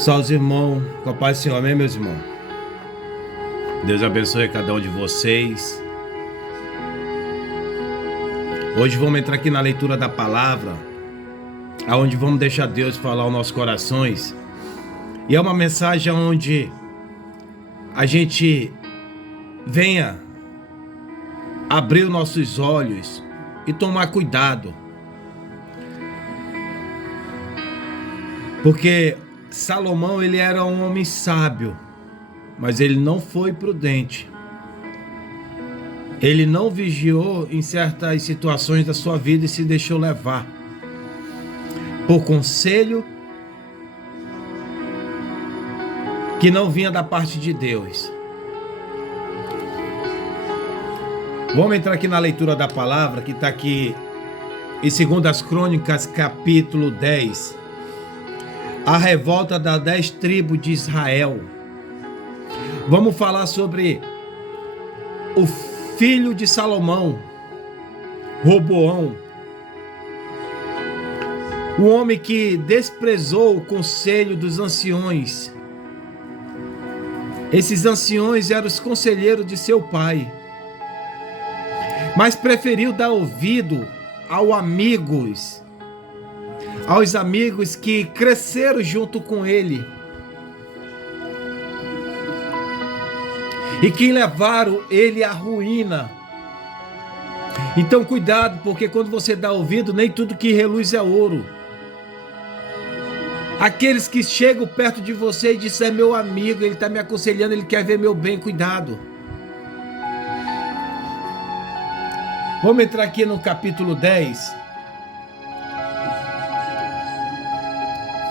Só os irmãos, com a paz do Senhor, amém, meus irmãos? Deus abençoe cada um de vocês. Hoje vamos entrar aqui na leitura da palavra, aonde vamos deixar Deus falar aos nossos corações. E é uma mensagem onde a gente venha abrir os nossos olhos e tomar cuidado. Porque Salomão, ele era um homem sábio, mas ele não foi prudente. Ele não vigiou em certas situações da sua vida e se deixou levar por conselho que não vinha da parte de Deus. Vamos entrar aqui na leitura da palavra, que está aqui em 2 Crônicas, capítulo 10. A revolta das 10 tribos de Israel. Vamos falar sobre o filho de Salomão, Roboão. O homem que desprezou o conselho dos anciões. Esses anciões eram os conselheiros de seu pai, mas preferiu dar ouvido aos amigos que cresceram junto com ele e que levaram ele à ruína. Então cuidado, porque quando você dá ouvido, nem tudo que reluz é ouro. Aqueles que chegam perto de você e dizem: é meu amigo, ele está me aconselhando, ele quer ver meu bem, cuidado. Vamos entrar aqui no capítulo 10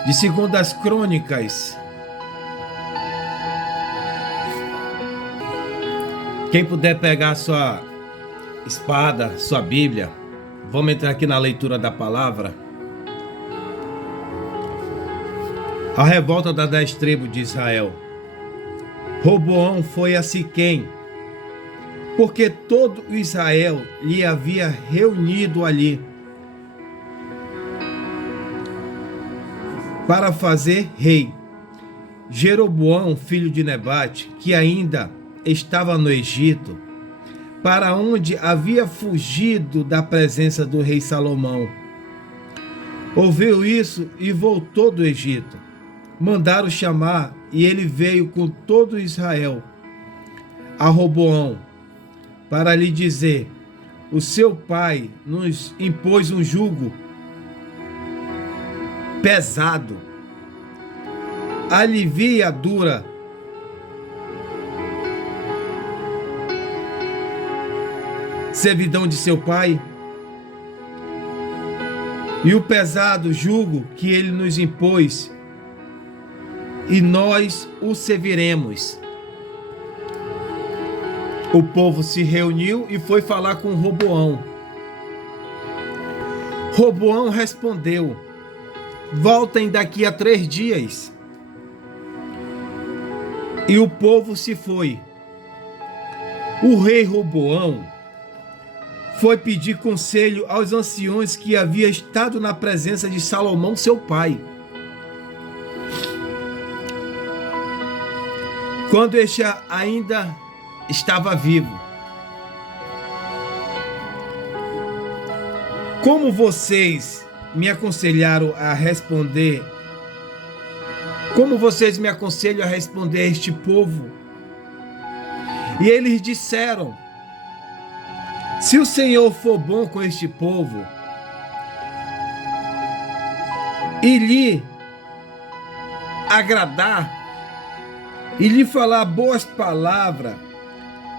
de 2 Crônicas. Quem puder pegar sua espada, sua Bíblia, vamos entrar aqui na leitura da palavra. A revolta das 10 tribos de Israel. Roboão foi a Siquém, porque todo Israel lhe havia reunido ali para fazer rei. Jeroboão, filho de Nebate, que ainda estava no Egito, para onde havia fugido da presença do rei Salomão, ouviu isso e voltou do Egito. Mandaram chamar, e ele veio com todo Israel a Roboão, para lhe dizer: o seu pai nos impôs um jugo pesado, alivie a dura servidão de seu pai e o pesado jugo que ele nos impôs, e nós o serviremos. O povo se reuniu e foi falar com Roboão. Roboão respondeu: voltem daqui a 3 dias. E o povo se foi. O rei Roboão foi pedir conselho aos anciões que havia estado na presença de Salomão, seu pai, quando este ainda estava vivo. Como vocês me aconselharam a responder? Como vocês me aconselham a responder a este povo? E eles disseram: se o Senhor for bom com este povo e lhe agradar e lhe falar boas palavras,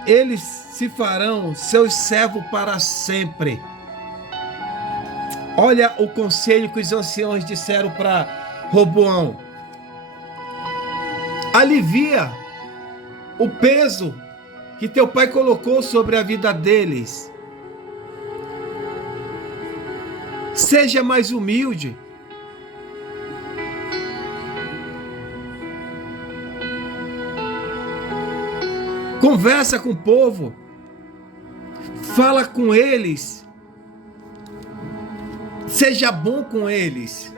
eles se farão seus servos para sempre. Olha o conselho que os anciãos disseram para Roboão: alivia o peso que teu pai colocou sobre a vida deles. Seja mais humilde. Conversa com o povo. Fala com eles. Seja bom com eles.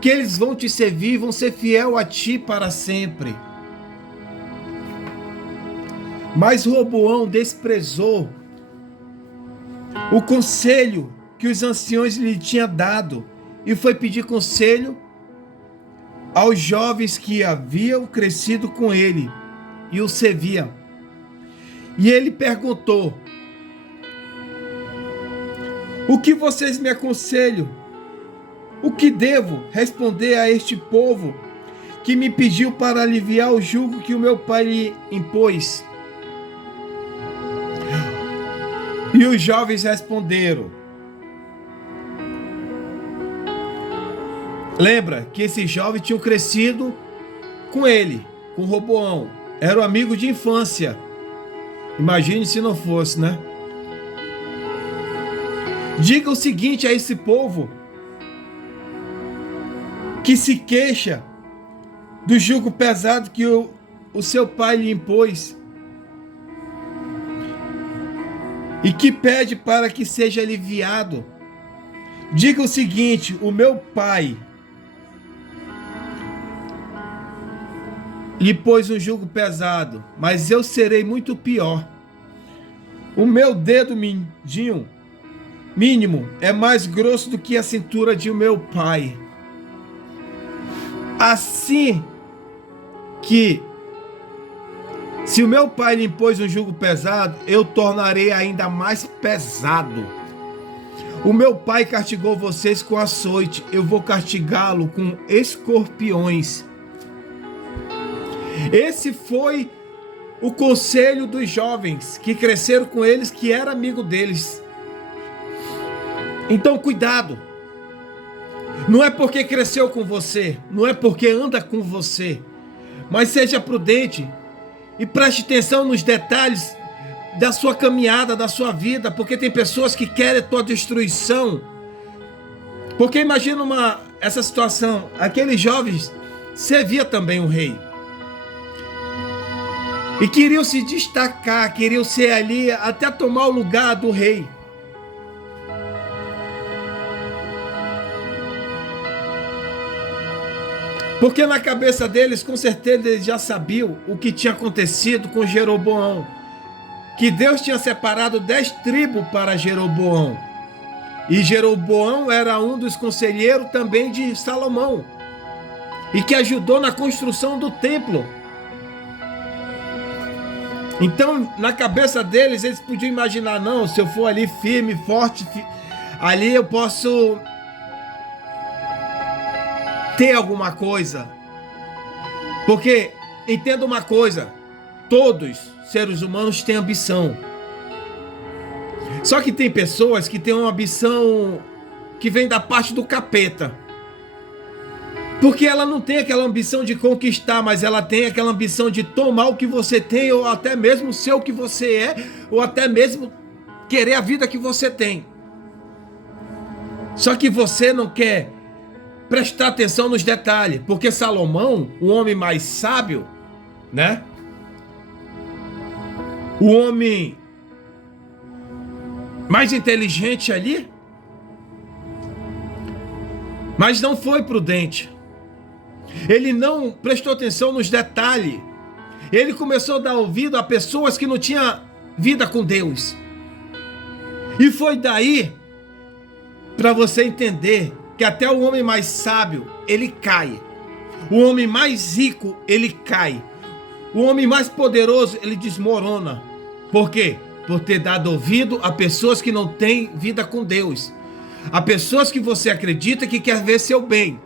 que eles vão te servir, vão ser fiel a ti para sempre. Mas Roboão desprezou o conselho que os anciões lhe tinham dado e foi pedir conselho aos jovens que haviam crescido com ele e o serviam. E ele perguntou: o que vocês me aconselham? O que devo responder a este povo que me pediu para aliviar o jugo que o meu pai lhe impôs? E os jovens responderam. Lembra que esses jovens tinham crescido com ele, com Roboão. Era o amigo de infância. Imagine se não fosse, né? Diga o seguinte a esse povo que se queixa do jugo pesado que o seu pai lhe impôs e que pede para que seja aliviado. Diga o seguinte: o meu pai lhe pôs um jugo pesado, mas eu serei muito pior. O meu dedo mínimo é mais grosso do que a cintura de meu pai. Assim que, se o meu pai lhe impôs um jugo pesado, eu tornarei ainda mais pesado. O meu pai castigou vocês com açoite, eu vou castigá-lo com escorpiões. Esse foi o conselho dos jovens que cresceram com eles, que era amigo deles. Então, cuidado. Não é porque cresceu com você, não é porque anda com você, mas seja prudente e preste atenção nos detalhes da sua caminhada, da sua vida, porque tem pessoas que querem a tua destruição. Porque imagina essa situação, aqueles jovens serviam também um rei. E queriam se destacar, queriam ser ali até tomar o lugar do rei. Porque na cabeça deles, com certeza, eles já sabiam o que tinha acontecido com Jeroboão. Que Deus tinha separado 10 tribos para Jeroboão. E Jeroboão era um dos conselheiros também de Salomão. E que ajudou na construção do templo. Então, na cabeça deles, eles podiam imaginar: não, se eu for ali firme, forte, ali eu posso ter alguma coisa. Porque, entenda uma coisa, todos seres humanos têm ambição. Só que tem pessoas que têm uma ambição que vem da parte do capeta. Porque ela não tem aquela ambição de conquistar, mas ela tem aquela ambição de tomar o que você tem, ou até mesmo ser o que você é, ou até mesmo querer a vida que você tem. Só que você não quer prestar atenção nos detalhes, porque Salomão, o homem mais sábio, né? O homem mais inteligente ali, mas não foi prudente. Ele não prestou atenção nos detalhes. Ele começou a dar ouvido a pessoas que não tinham vida com Deus. E foi daí para você entender que até o homem mais sábio, ele cai. O homem mais rico, ele cai. O homem mais poderoso, ele desmorona. Por quê? Por ter dado ouvido a pessoas que não têm vida com Deus. A pessoas que você acredita que quer ver seu bem.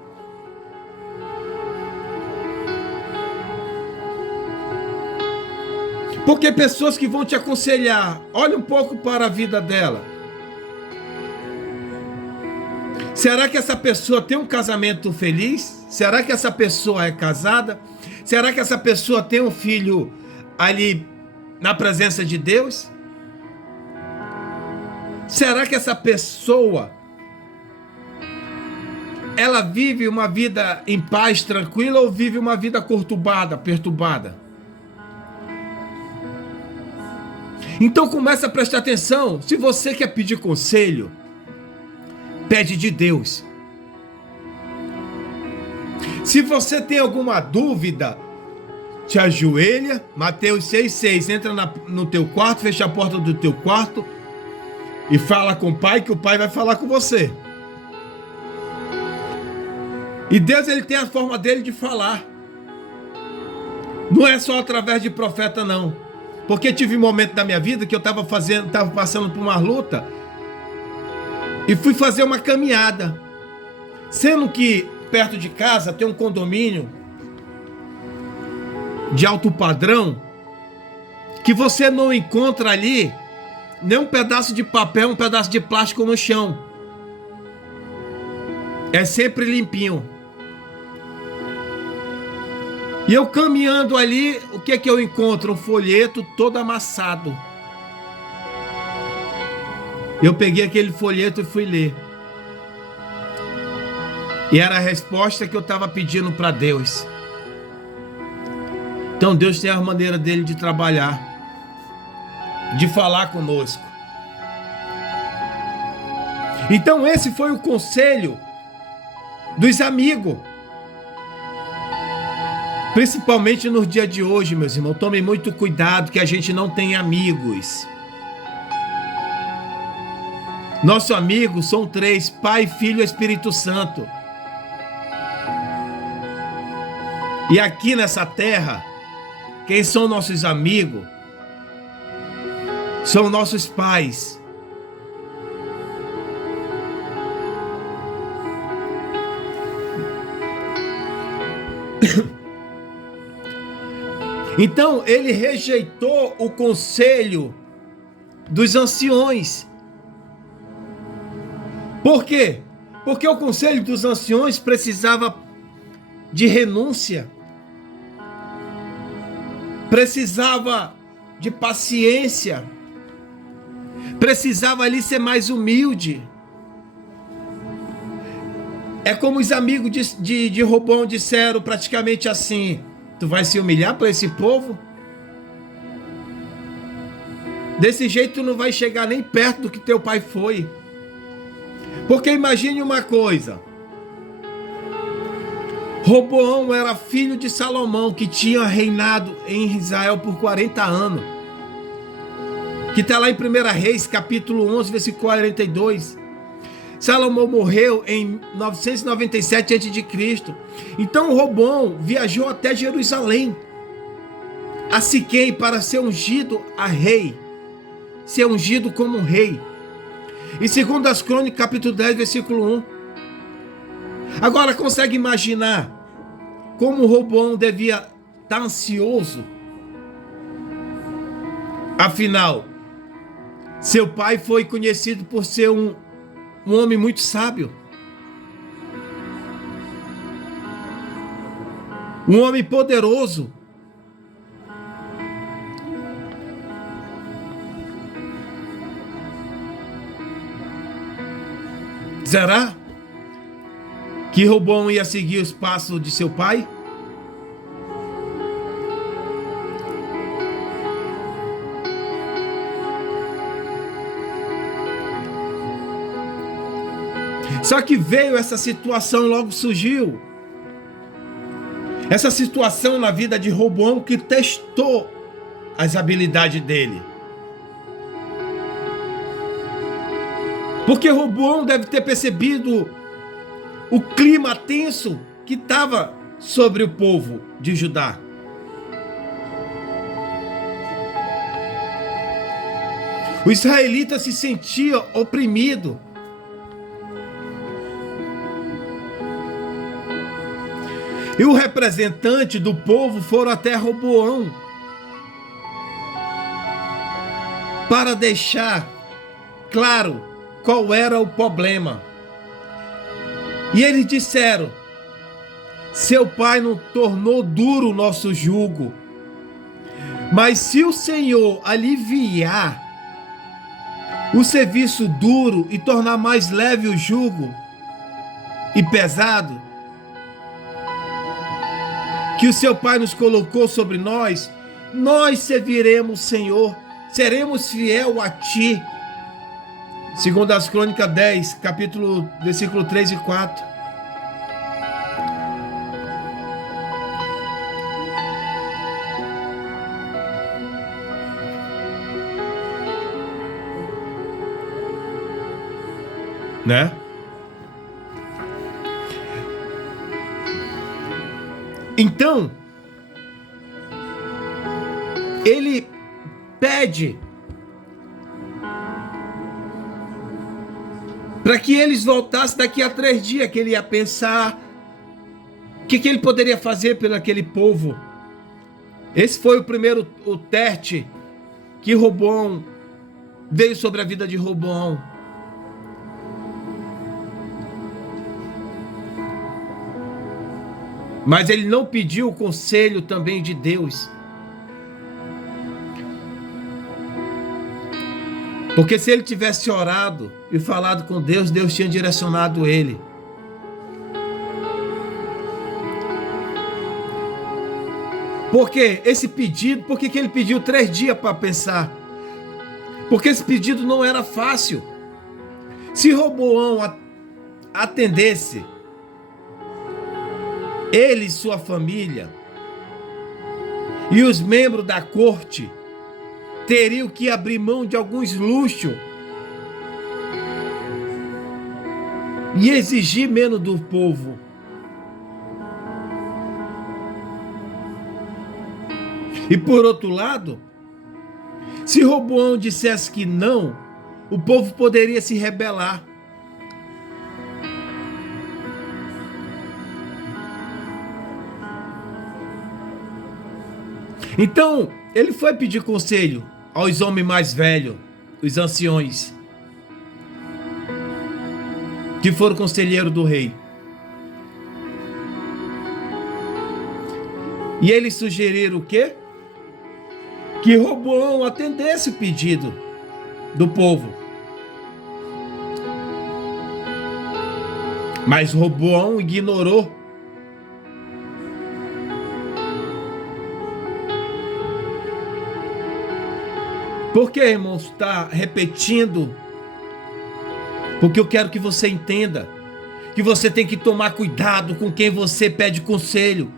Porque pessoas que vão te aconselhar, olha um pouco para a vida dela. Será que essa pessoa tem um casamento feliz? Será que essa pessoa é casada? Será que essa pessoa tem um filho ali na presença de Deus? Será que essa pessoa ela vive uma vida em paz, tranquila, ou vive uma vida conturbada, perturbada? Então começa a prestar atenção. Se você quer pedir conselho, pede de Deus. Se você tem alguma dúvida, te ajoelha, Mateus 6,6, entra no teu quarto, fecha a porta do teu quarto e fala com o Pai, que o Pai vai falar com você. E Deus, ele tem a forma dele de falar. Não é só através de profeta, não. Porque tive um momento da minha vida que eu estava passando por uma luta e fui fazer uma caminhada. Sendo que perto de casa tem um condomínio de alto padrão que você não encontra ali nem um pedaço de papel, um pedaço de plástico no chão. É sempre limpinho. E eu caminhando ali, o que é que eu encontro? Um folheto todo amassado. Eu peguei aquele folheto e fui ler. E era a resposta que eu estava pedindo para Deus. Então Deus tem a maneira dele de trabalhar, de falar conosco. Então esse foi o conselho dos amigos. Principalmente nos dias de hoje, meus irmãos, tomem muito cuidado que a gente não tem amigos. Nossos amigos são 3, Pai, Filho e Espírito Santo. E aqui nessa terra, quem são nossos amigos? São nossos pais. Então ele rejeitou o conselho dos anciões. Por quê? Porque o conselho dos anciões precisava de renúncia, precisava de paciência, precisava ali ser mais humilde. É como os amigos de Roboão disseram praticamente assim: tu vai se humilhar para esse povo? Desse jeito tu não vai chegar nem perto do que teu pai foi. Porque imagine uma coisa: Roboão era filho de Salomão, que tinha reinado em Israel por 40 anos. Que está lá em 1 Reis, capítulo 11, versículo 42. Salomão morreu em 997 a.C. Então Roboão viajou até Jerusalém, a Siquém, para ser ungido a rei, ser ungido como um rei. E segundo as Crônicas, capítulo 10, versículo 1. Agora consegue imaginar como Roboão devia estar ansioso? Afinal, seu pai foi conhecido por ser um homem muito sábio, um homem poderoso. Será que Roboão ia seguir os passos de seu pai? Só que veio essa situação, logo surgiu essa situação na vida de Roboão que testou as habilidades dele. Porque Roboão deve ter percebido o clima tenso que estava sobre o povo de Judá. O israelita se sentia oprimido. E o representante do povo foram até Roboão para deixar claro qual era o problema. E eles disseram: seu pai não tornou duro o nosso jugo, mas se o Senhor aliviar o serviço duro e tornar mais leve o jugo e pesado que o seu pai nos colocou sobre nós, nós serviremos o Senhor, seremos fiel a ti. Segundo as Crônicas 10, versículo 3 e 4. né? Então, ele pede para que eles voltassem daqui a 3 dias, que ele ia pensar o que ele poderia fazer pelo aquele povo. Esse foi o teste que Roboão veio sobre a vida de Roboão. Mas ele não pediu o conselho também de Deus. Porque se ele tivesse orado e falado com Deus, Deus tinha direcionado ele. Porque esse pedido, por que ele pediu 3 dias para pensar? Porque esse pedido não era fácil. Se Roboão atendesse, ele e sua família e os membros da corte teriam que abrir mão de alguns luxos e exigir menos do povo. E por outro lado, se Roboão dissesse que não, o povo poderia se rebelar. Então, ele foi pedir conselho aos homens mais velhos, os anciões, que foram conselheiros do rei. E eles sugeriram o quê? Que Roboão atendesse o pedido do povo. Mas Roboão ignorou. Por que, irmãos, está repetindo? Porque eu quero que você entenda que você tem que tomar cuidado com quem você pede conselho.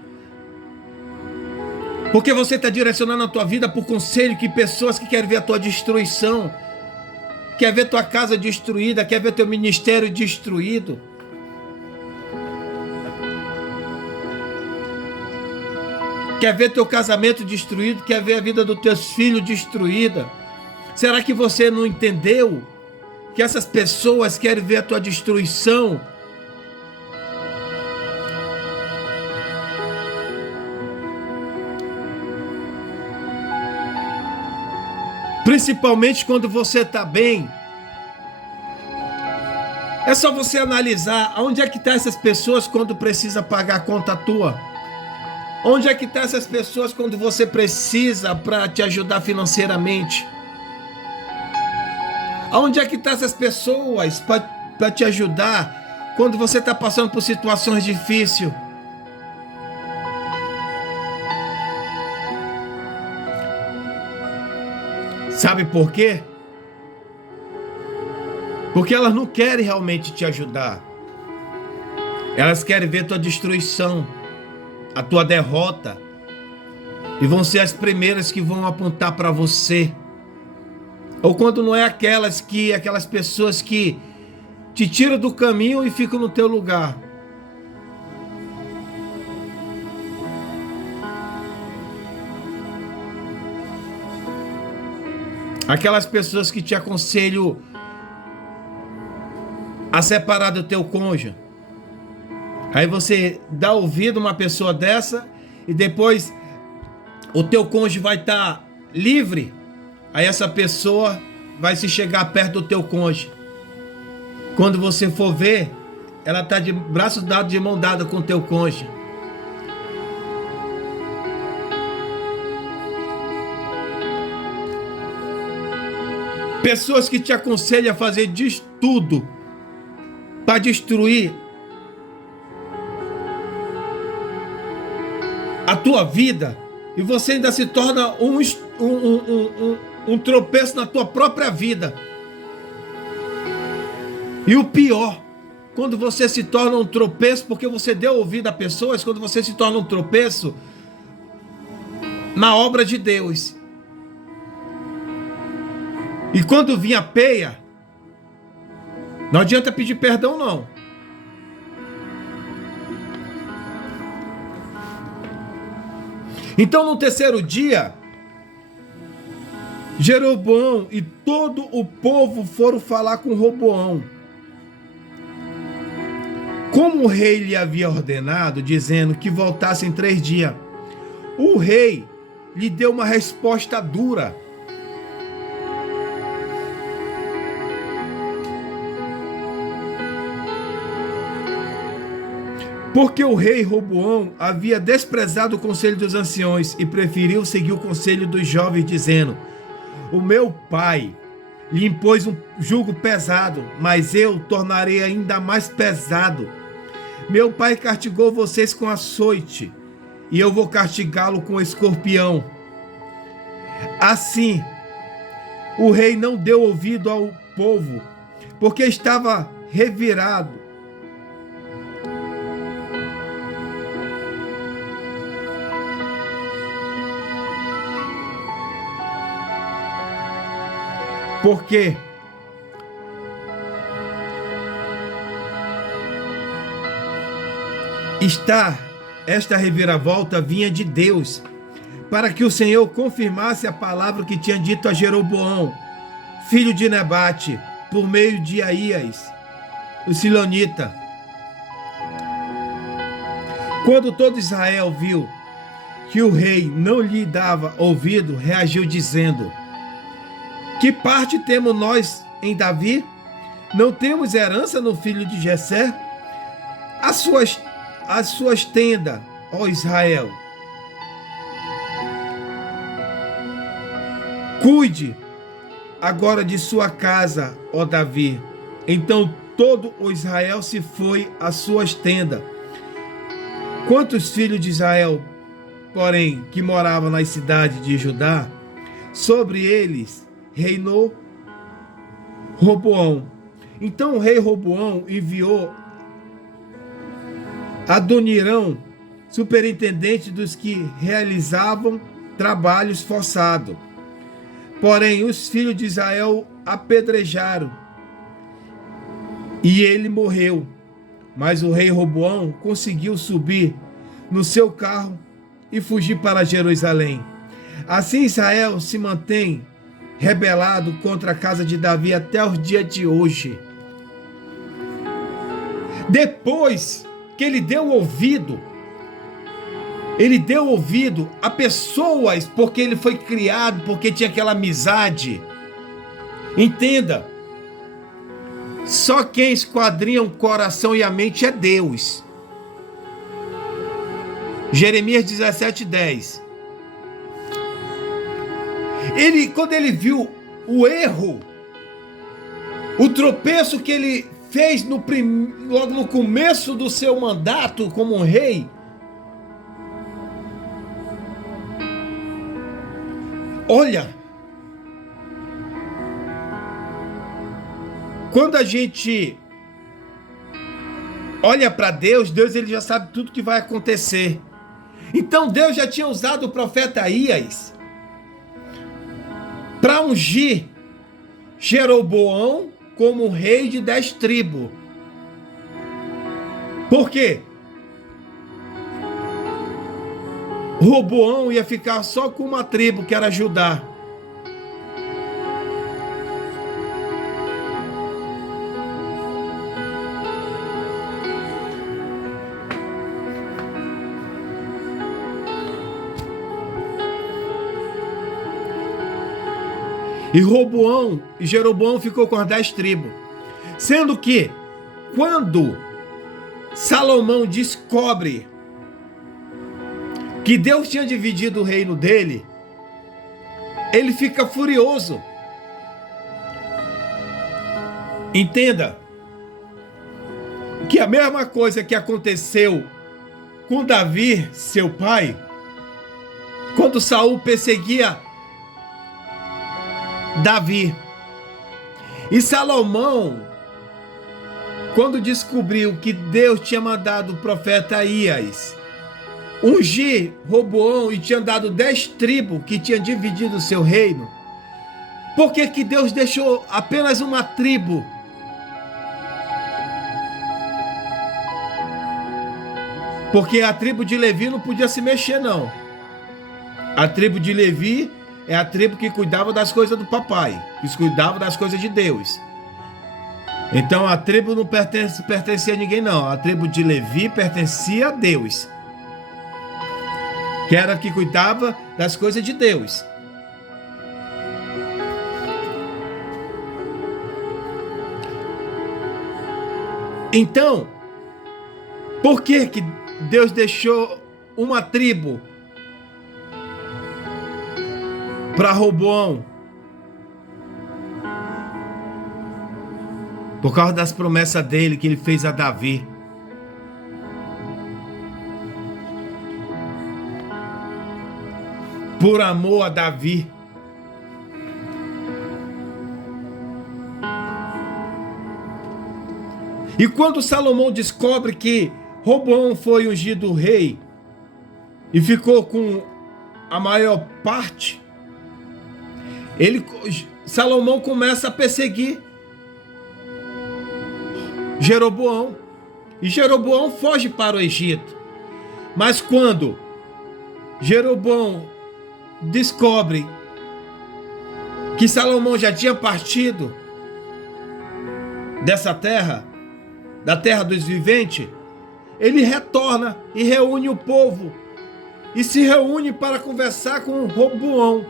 Porque você está direcionando a tua vida por conselho que pessoas que querem ver a tua destruição, quer ver tua casa destruída, quer ver teu ministério destruído. Quer ver teu casamento destruído, quer ver a vida dos teus filhos destruída. Será que você não entendeu que essas pessoas querem ver a tua destruição? Principalmente quando você está bem. É só você analisar onde é que estão essas pessoas quando precisa pagar a conta tua. Onde é que estão essas pessoas quando você precisa para te ajudar financeiramente? Onde é que estão essas pessoas para te ajudar quando você está passando por situações difíceis? Sabe por quê? Porque elas não querem realmente te ajudar. Elas querem ver tua destruição, a tua derrota. E vão ser as primeiras que vão apontar para você. Ou quando não é aquelas pessoas que te tiram do caminho e ficam no teu lugar. Aquelas pessoas que te aconselham a separar do teu cônjuge. Aí você dá ouvido a uma pessoa dessa e depois o teu cônjuge vai estar livre. Aí essa pessoa vai se chegar perto do teu cônjuge. Quando você for ver, ela está de braços dados, de mão dada com o teu cônjuge. Pessoas que te aconselham a fazer de tudo para destruir a tua vida e você ainda se torna um tropeço na tua própria vida. E o pior, quando você se torna um tropeço porque você deu ouvido a pessoas, quando você se torna um tropeço na obra de Deus. E quando vinha a peia, Não adianta pedir perdão, não. Então, no terceiro dia, Jeroboão e todo o povo foram falar com Roboão, como o rei lhe havia ordenado, dizendo que voltasse em 3 dias. O rei lhe deu uma resposta dura. Porque o rei Roboão havia desprezado o conselho dos anciões e preferiu seguir o conselho dos jovens, dizendo: o meu pai lhe impôs um jugo pesado, mas eu tornarei ainda mais pesado. Meu pai castigou vocês com açoite, e eu vou castigá-lo com escorpião. Assim, o rei não deu ouvido ao povo, porque estava revirado. Porque esta reviravolta vinha de Deus, para que o Senhor confirmasse a palavra que tinha dito a Jeroboão, filho de Nebate, por meio de Aías, o silonita. Quando todo Israel viu que o rei não lhe dava ouvido, reagiu dizendo: que parte temos nós em Davi? Não temos herança no filho de Jessé? As suas tendas, ó Israel. Cuide agora de sua casa, ó Davi. Então todo o Israel se foi às suas tendas. Quantos filhos de Israel, porém, que moravam nas cidades de Judá, sobre eles reinou Roboão. Então o rei Roboão enviou Adonirão, superintendente dos que realizavam trabalhos forçados. Porém, os filhos de Israel apedrejaram e ele morreu. Mas o rei Roboão conseguiu subir no seu carro e fugir para Jerusalém. Assim Israel se mantém rebelado contra a casa de Davi até os dias de hoje. Depois que ele deu ouvido a pessoas, porque ele foi criado, porque tinha aquela amizade. Entenda, só quem esquadrinha o coração e a mente é Deus. Jeremias 17:10. Quando ele viu o erro, o tropeço que ele fez logo no começo do seu mandato como rei, olha, quando a gente olha para Deus, ele já sabe tudo que vai acontecer. Então Deus já tinha usado o profeta Aías para ungir Jeroboão como rei de 10 tribos. Por quê? Roboão ia ficar só com uma tribo, que era Judá. E Jeroboão ficou com as 10 tribos. Sendo que, quando Salomão descobre que Deus tinha dividido o reino dele, ele fica furioso. Entenda que a mesma coisa que aconteceu com Davi, seu pai, quando Saul perseguia Davi. E Salomão, quando descobriu que Deus tinha mandado o profeta Aías ungir Roboão e tinha dado 10 tribos que tinham dividido o seu reino, por que Deus deixou apenas uma tribo Porque a tribo de Levi não podia se mexer, não. A tribo de Levi é a tribo que cuidava das coisas do papai, que cuidava das coisas de Deus. Então a tribo não pertencia a ninguém, não. A tribo de Levi pertencia a Deus, que era que cuidava das coisas de Deus. Então, por que Deus deixou uma tribo para Roboão? Por causa das promessas dele que ele fez a Davi. Por amor a Davi. E quando Salomão descobre que Roboão foi ungido rei e ficou com a maior parte, Salomão começa a perseguir Jeroboão. E Jeroboão foge para o Egito. Mas quando Jeroboão descobre que Salomão já tinha partido dessa terra, da terra dos viventes, ele retorna e reúne o povo e se reúne para conversar com Roboão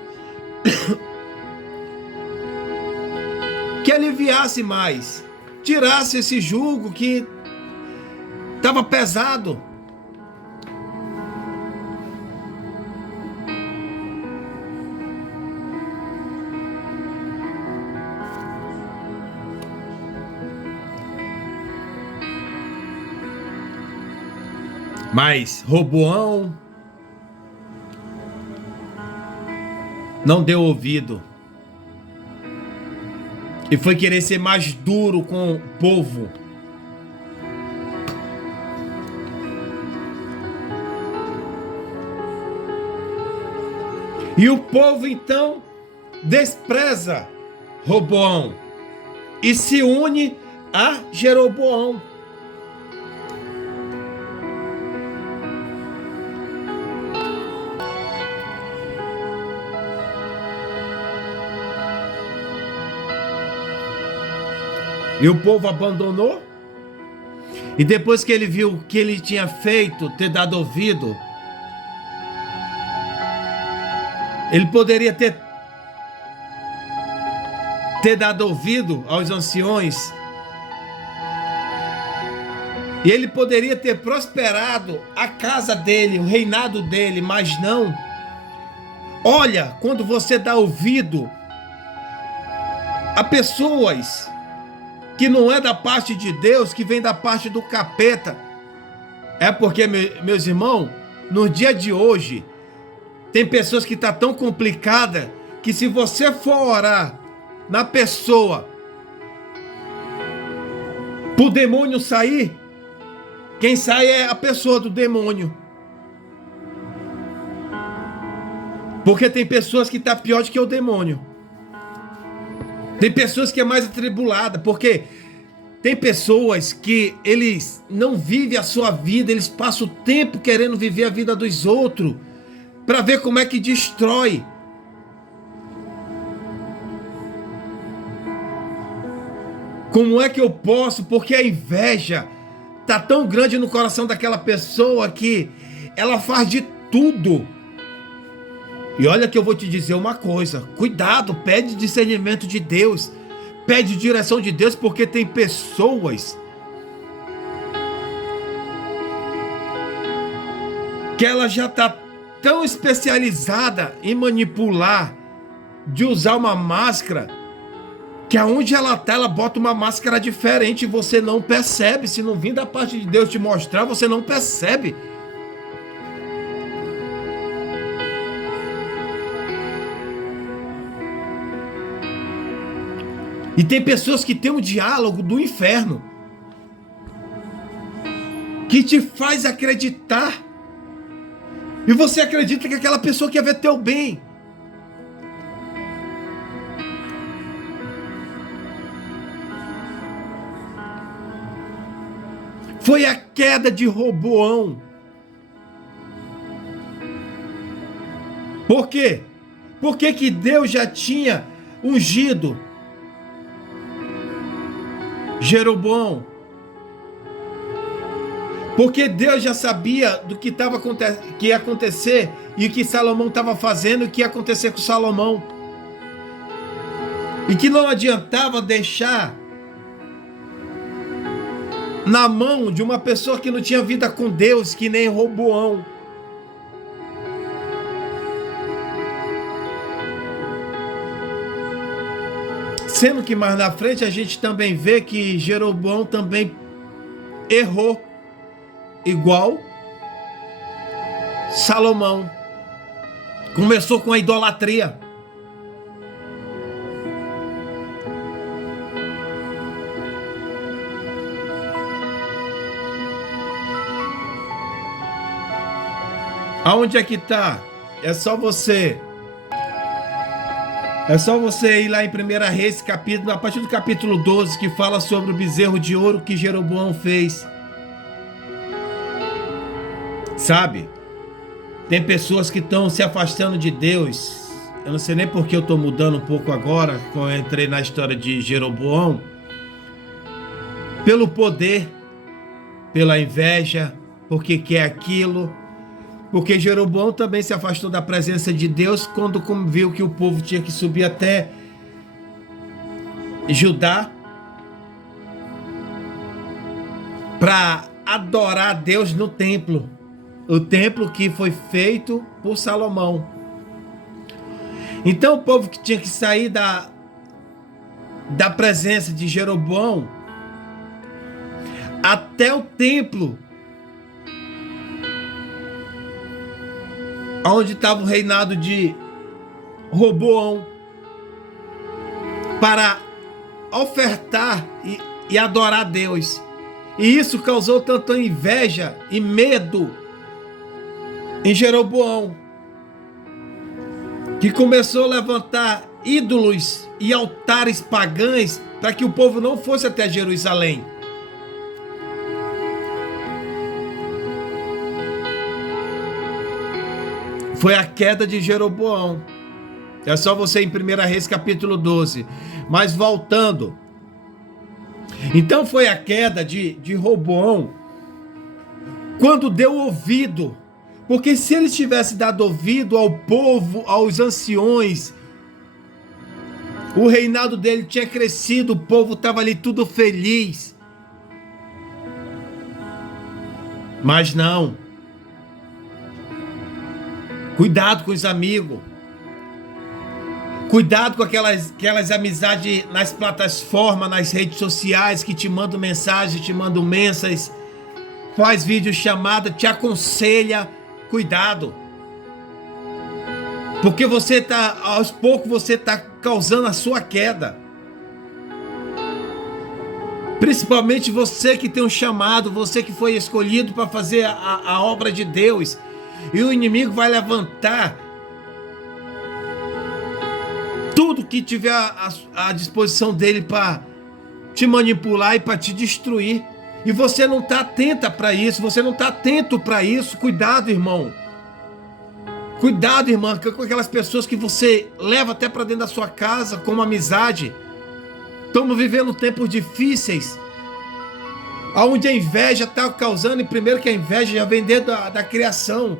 que aliviasse mais, tirasse esse jugo que estava pesado. Mas Roboão não deu ouvido e foi querer ser mais duro com o povo. E o povo então despreza Roboão e se une a Jeroboão. E o povo abandonou. E depois que ele viu o que ele tinha feito, ter dado ouvido, ele poderia ter dado ouvido aos anciões. E ele poderia ter prosperado a casa dele, o reinado dele, mas não. Olha, quando você dá ouvido a pessoas que não é da parte de Deus, que vem da parte do capeta. É porque, meus irmãos, no dia de hoje, tem pessoas que estão tão complicada que se você for orar na pessoa pro demônio sair, quem sai é a pessoa do demônio. Porque tem pessoas que estão pior do que o demônio. Tem pessoas que é mais atribulada, porque tem pessoas que eles não vivem a sua vida, eles passam o tempo querendo viver a vida dos outros, para ver como é que destrói. Como é que eu posso? Porque a inveja tá tão grande no coração daquela pessoa que ela faz de tudo. E olha que eu vou te dizer uma coisa, cuidado, pede discernimento de Deus, pede direção de Deus, porque tem pessoas que ela já está tão especializada em manipular, de usar uma máscara, que aonde ela está, ela bota uma máscara diferente e você não percebe. Se não vir da parte de Deus te mostrar, você não percebe. E tem pessoas que têm um diálogo do inferno, que te faz acreditar, e você acredita que aquela pessoa quer ver teu bem. Foi a queda de Roboão Por quê? Que Deus já tinha ungido Jeroboão? Porque Deus já sabia do que que ia acontecer e o que Salomão estava fazendo e o que ia acontecer com Salomão. E que não adiantava deixar na mão de uma pessoa que não tinha vida com Deus, que nem Roboão. Sendo que mais na frente a gente também vê que Jeroboão também errou, igual Salomão. Começou com a idolatria. Aonde é que está? É só você ir lá em 1 Reis, a partir do capítulo 12, que fala sobre o bezerro de ouro que Jeroboão fez. Sabe? Tem pessoas que estão se afastando de Deus. Eu não sei nem porque eu estou mudando um pouco agora, quando eu entrei na história de Jeroboão. Pelo poder, pela inveja, porque quer aquilo. Porque Jeroboão também se afastou da presença de Deus quando viu que o povo tinha que subir até Judá para adorar a Deus no templo. O templo que foi feito por Salomão. Então o povo que tinha que sair da presença de Jeroboão até o templo onde estava o reinado de Roboão, para ofertar e adorar a Deus. E isso causou tanta inveja e medo em Jeroboão, que começou a levantar ídolos e altares pagãos para que o povo não fosse até Jerusalém. Foi a queda de Jeroboão. É só você ir em 1 Reis capítulo 12. Mas voltando. Então foi a queda de Roboão quando deu ouvido. Porque se ele tivesse dado ouvido ao povo, aos anciões, o reinado dele tinha crescido, o povo estava ali tudo feliz. Mas não. Cuidado com os amigos. Cuidado com aquelas amizades nas plataformas, nas redes sociais, que te mandam mensagem, te mandam mensagens, faz videochamada, te aconselha. Cuidado. Porque aos poucos você está causando a sua queda. Principalmente você que tem um chamado, você que foi escolhido para fazer a obra de Deus. E o inimigo vai levantar tudo que tiver à disposição dele para te manipular e para te destruir. E você não está atenta para isso, você não está atento para isso. Cuidado, irmão. Cuidado, irmã, com aquelas pessoas que você leva até para dentro da sua casa como amizade. Estamos vivendo tempos difíceis, onde a inveja está causando, e primeiro que a inveja já vem dentro da criação.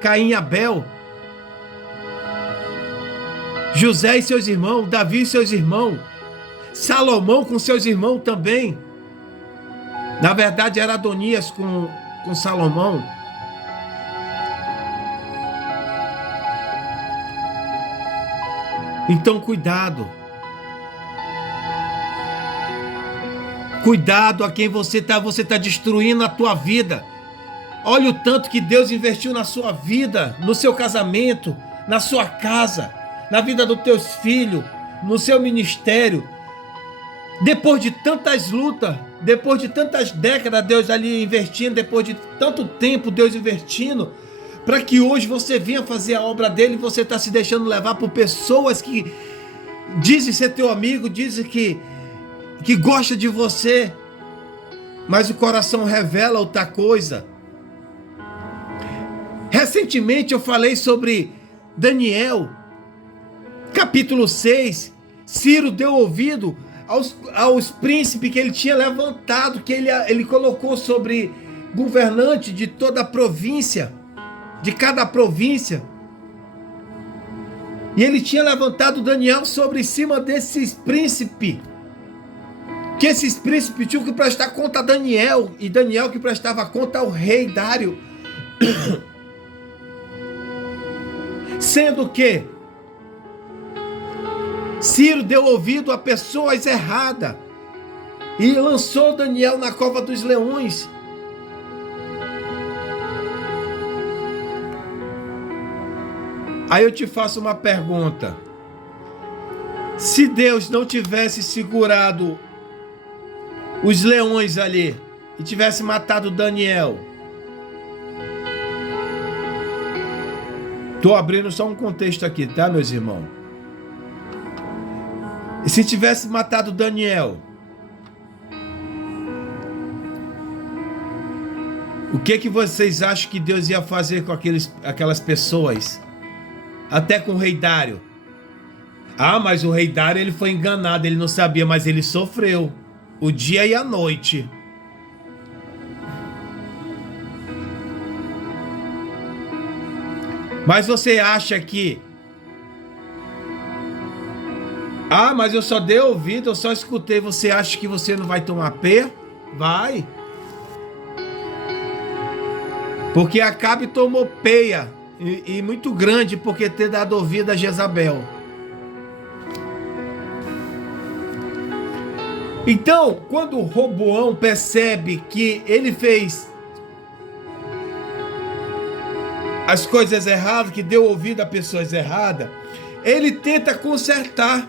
Caim e Abel, José e seus irmãos, Davi e seus irmãos, Salomão com seus irmãos também. Na verdade era Adonias com Salomão. Então cuidado. Cuidado a quem você está destruindo a tua vida. Olha o tanto que Deus investiu na sua vida, no seu casamento, na sua casa, na vida dos teus filhos, no seu ministério. Depois de tantas lutas, depois de tantas décadas, Deus ali investindo, depois de tanto tempo, Deus investindo, para que hoje você venha fazer a obra dele, e você está se deixando levar por pessoas que dizem ser teu amigo, dizem que gosta de você, mas o coração revela outra coisa. Recentemente eu falei sobre Daniel, capítulo 6, Ciro deu ouvido aos príncipes que ele tinha levantado, que ele colocou sobre governante de toda a província, de cada província. E ele tinha levantado Daniel sobre cima desses príncipes, que esses príncipes tinham que prestar conta a Daniel, e Daniel que prestava conta ao rei Dário. Sendo que Ciro deu ouvido a pessoas erradas e lançou Daniel na cova dos leões. Aí eu te faço uma pergunta: se Deus não tivesse segurado os leões ali e tivesse matado Daniel, estou abrindo só um contexto aqui, tá, meus irmãos? E se tivesse matado Daniel, o que vocês acham que Deus ia fazer com aquelas pessoas? Até com o rei Dário. Ah, mas o rei Dário ele foi enganado, ele não sabia, mas ele sofreu o dia e a noite. Mas você acha que... Ah, mas eu só dei ouvido, eu só escutei. Você acha que você não vai tomar pé? Vai. Porque Acabe tomou peia, e muito grande, porque ter dado ouvido a Jezabel. Então, quando Roboão percebe que ele fez as coisas erradas, que deu ouvido a pessoas erradas, ele tenta consertar.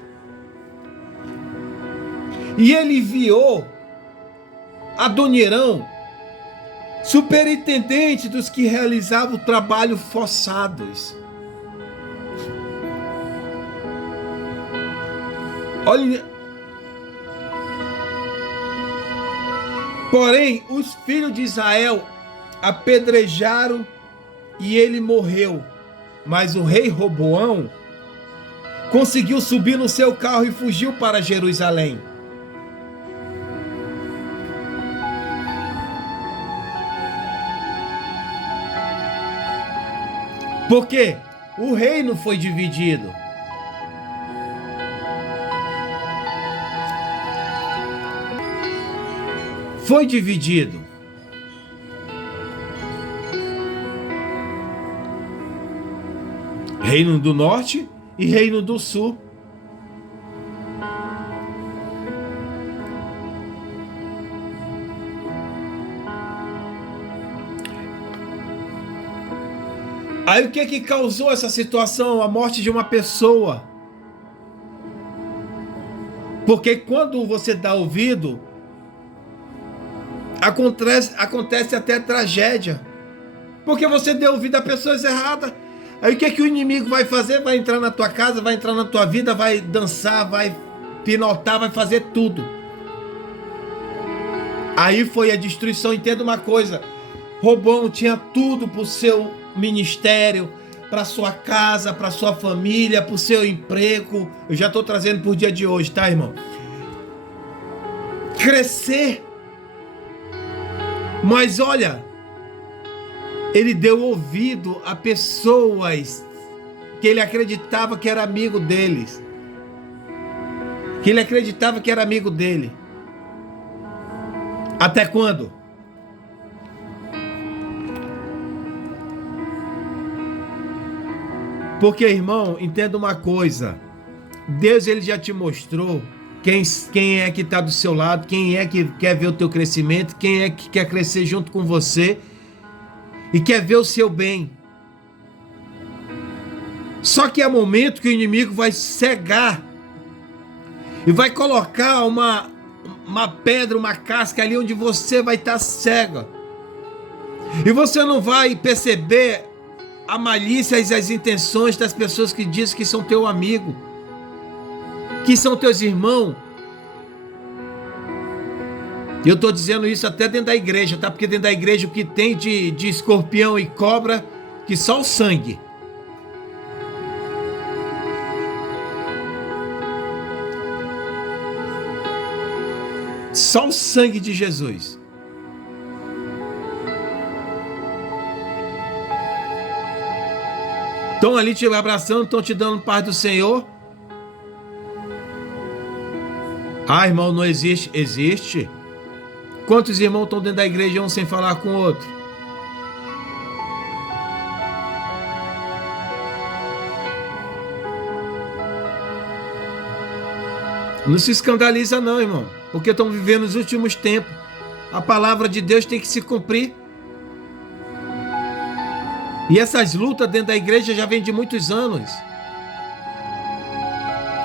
E ele enviou Adoniram, superintendente dos que realizavam o trabalho forçados. Olha. Porém, os filhos de Israel apedrejaram e ele morreu. Mas o rei Roboão conseguiu subir no seu carro e fugiu para Jerusalém. Porque o reino foi dividido. Foi dividido. Reino do Norte e Reino do Sul. Aí o que causou essa situação? A morte de uma pessoa. Porque quando você dá ouvido, acontece até tragédia. Porque você deu ouvido a pessoas erradas. Aí o que o inimigo vai fazer? Vai entrar na tua casa, vai entrar na tua vida, vai dançar, vai pinotar, vai fazer tudo. Aí foi a destruição. Entenda uma coisa: Roboão tinha tudo para o seu ministério, para sua casa, para sua família, para o seu emprego. Eu já estou trazendo por dia de hoje, tá, irmão? Crescer. Mas olha, ele deu ouvido a pessoas que ele acreditava que era amigo deles. Que ele acreditava que era amigo dele. Até quando? Porque, irmão, entenda uma coisa. Deus, ele já te mostrou quem é que está do seu lado, quem é que quer ver o teu crescimento, quem é que quer crescer junto com você e quer ver o seu bem. Só que há momento que o inimigo vai cegar e vai colocar uma pedra, uma casca ali onde você vai estar cega. E você não vai perceber a malícia e as intenções das pessoas que dizem que são teu amigo, que são teus irmãos. E eu estou dizendo isso até dentro da igreja, tá? Porque dentro da igreja o que tem de escorpião e cobra, que só o sangue. Só o sangue de Jesus. Estão ali te abraçando, estão te dando paz do Senhor. Ah, irmão, não existe. Existe. Quantos irmãos estão dentro da igreja um sem falar com o outro? Não se escandaliza não, irmão, porque estamos vivendo os últimos tempos. A palavra de Deus tem que se cumprir. E essas lutas dentro da igreja já vêm de muitos anos.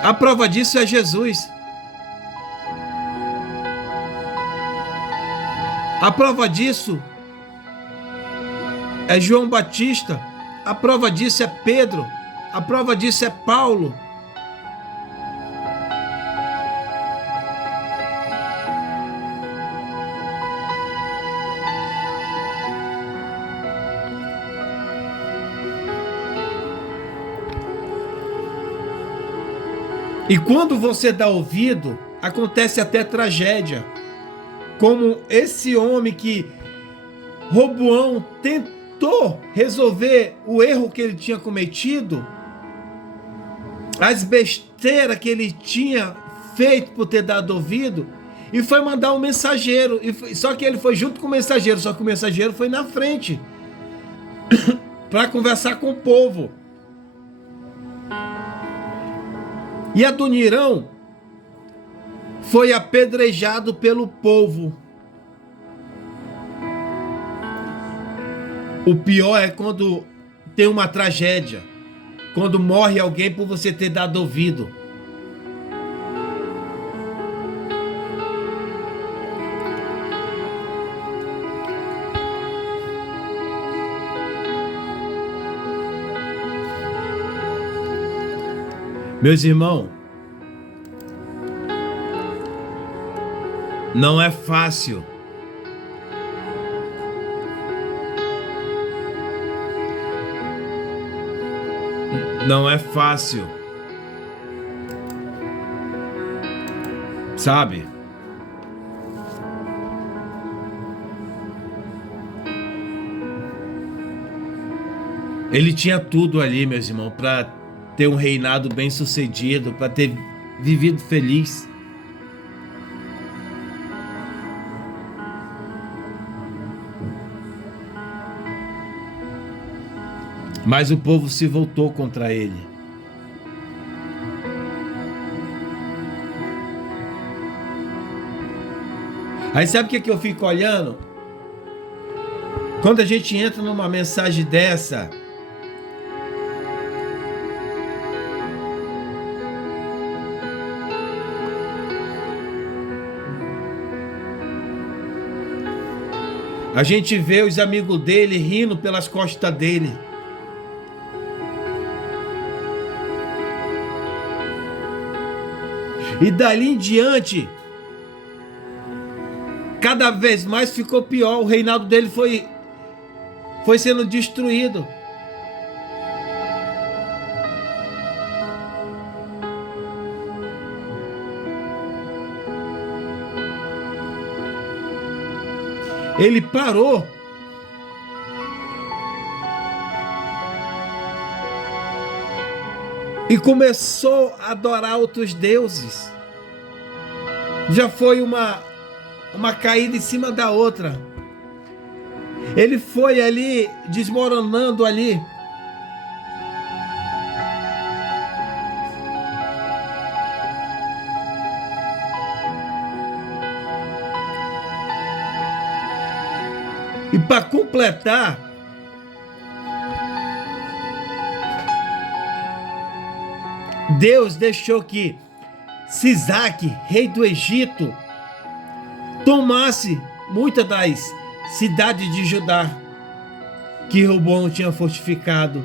A prova disso é Jesus. A prova disso é João Batista. A prova disso é Pedro. A prova disso é Paulo. E quando você dá ouvido, acontece até tragédia. Como esse homem que Roboão tentou resolver o erro que ele tinha cometido, as besteiras que ele tinha feito por ter dado ouvido, e foi mandar um mensageiro. Só que ele foi junto com o mensageiro, só que o mensageiro foi na frente para conversar com o povo. E Adonirão foi apedrejado pelo povo. O pior é quando tem uma tragédia, quando morre alguém por você ter dado ouvido. Meus irmãos, não é fácil. Não é fácil. Sabe? Ele tinha tudo ali, meus irmãos, para ter um reinado bem sucedido, para ter vivido feliz. Mas o povo se voltou contra ele. Aí sabe o que eu fico olhando? Quando a gente entra numa mensagem dessa, a gente vê os amigos dele rindo pelas costas dele. E dali em diante, cada vez mais ficou pior. O reinado dele foi sendo destruído. Ele parou. E começou a adorar outros deuses. Já foi uma caída em cima da outra. Ele foi ali desmoronando ali. E para completar, Deus deixou que Sisaque, rei do Egito, tomasse muitas das cidades de Judá que Roboão tinha fortificado.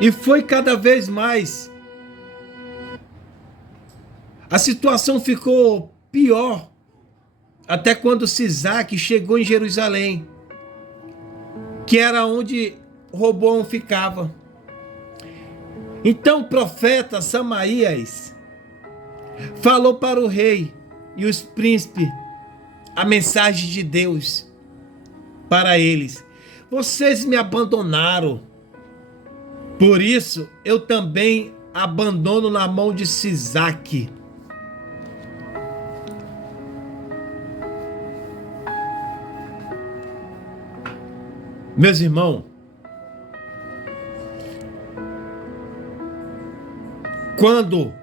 E foi cada vez mais A situação ficou pior até quando Sisaque chegou em Jerusalém, que era onde Roboão ficava. Então o profeta Samaías falou para o rei e os príncipes a mensagem de Deus para eles: vocês me abandonaram, por isso eu também abandono na mão de Sisaque. Meus irmãos, quando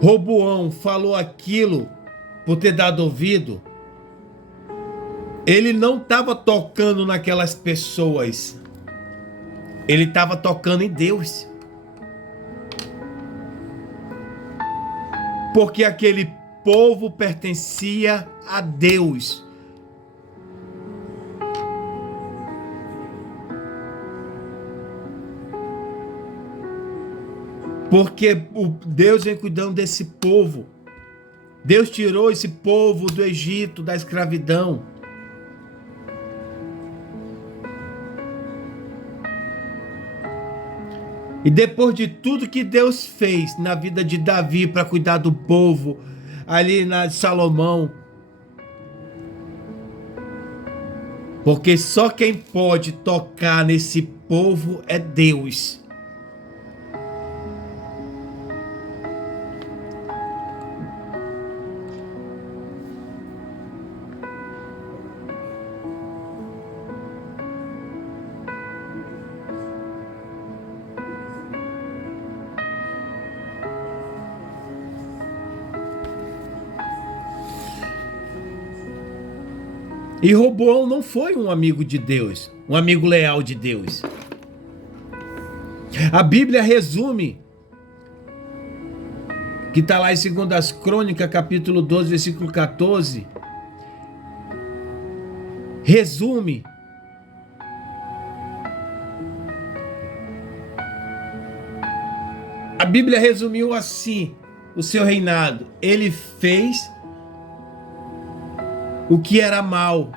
Roboão falou aquilo por ter dado ouvido, ele não estava tocando naquelas pessoas, ele estava tocando em Deus. Porque aquele povo pertencia a Deus. Porque Deus vem cuidando desse povo. Deus tirou esse povo do Egito, da escravidão. E depois de tudo que Deus fez na vida de Davi para cuidar do povo, ali na Salomão, porque só quem pode tocar nesse povo é Deus. E Roboão não foi um amigo de Deus, um amigo leal de Deus. A Bíblia resume, que está lá em 2 Crônicas, capítulo 12, versículo 14, resume a Bíblia resumiu assim o seu reinado: ele fez o que era mal,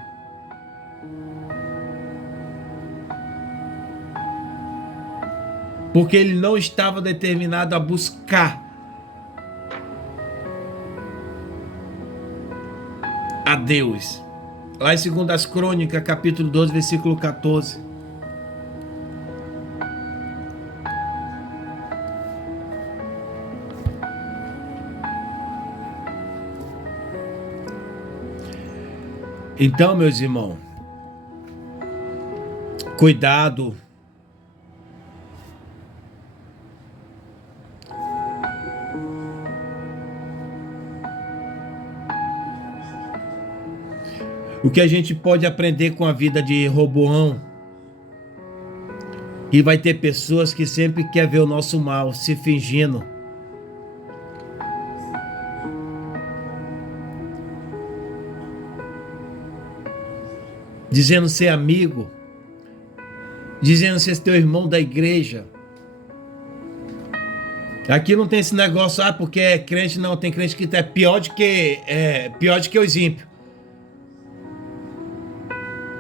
porque ele não estava determinado a buscar a Deus. Lá em 2 Crônicas, capítulo 12, versículo 14. Então, meus irmãos, cuidado. O que a gente pode aprender com a vida de Roboão? E vai ter pessoas que sempre querem ver o nosso mal, se fingindo. Dizendo ser amigo, dizendo ser teu irmão da igreja. Aqui não tem esse negócio, porque é crente. Não, tem crente que é pior do que os ímpios.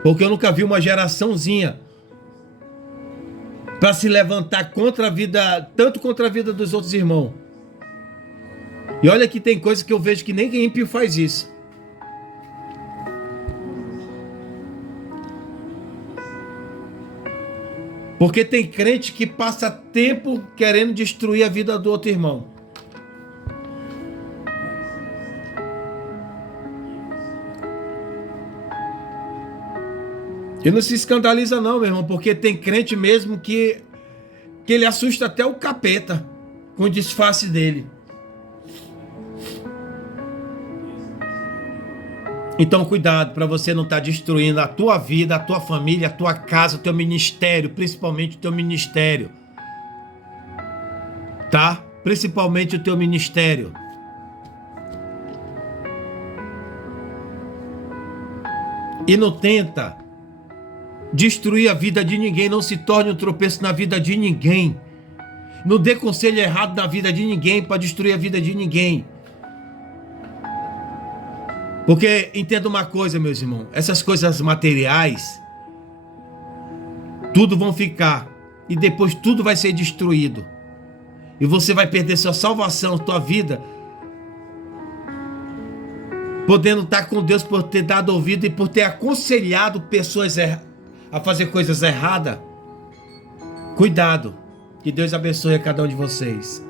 Porque eu nunca vi uma geraçãozinha para se levantar contra a vida, tanto contra a vida dos outros irmãos. E olha que tem coisa que eu vejo que nem ímpio faz isso. Porque tem crente que passa tempo querendo destruir a vida do outro irmão. E não se escandaliza não, meu irmão, porque tem crente mesmo que ele assusta até o capeta com o disfarce dele. Então cuidado para você não estar destruindo a tua vida, a tua família, a tua casa, o teu ministério, principalmente o teu ministério. Tá? Principalmente o teu ministério. E não tenta destruir a vida de ninguém, não se torne um tropeço na vida de ninguém. Não dê conselho errado na vida de ninguém para destruir a vida de ninguém. Porque entenda uma coisa, meus irmãos, essas coisas materiais, tudo vão ficar e depois tudo vai ser destruído. E você vai perder sua salvação, sua vida, podendo estar com Deus por ter dado ouvido e por ter aconselhado pessoas a fazer coisas erradas. Cuidado. Que Deus abençoe a cada um de vocês.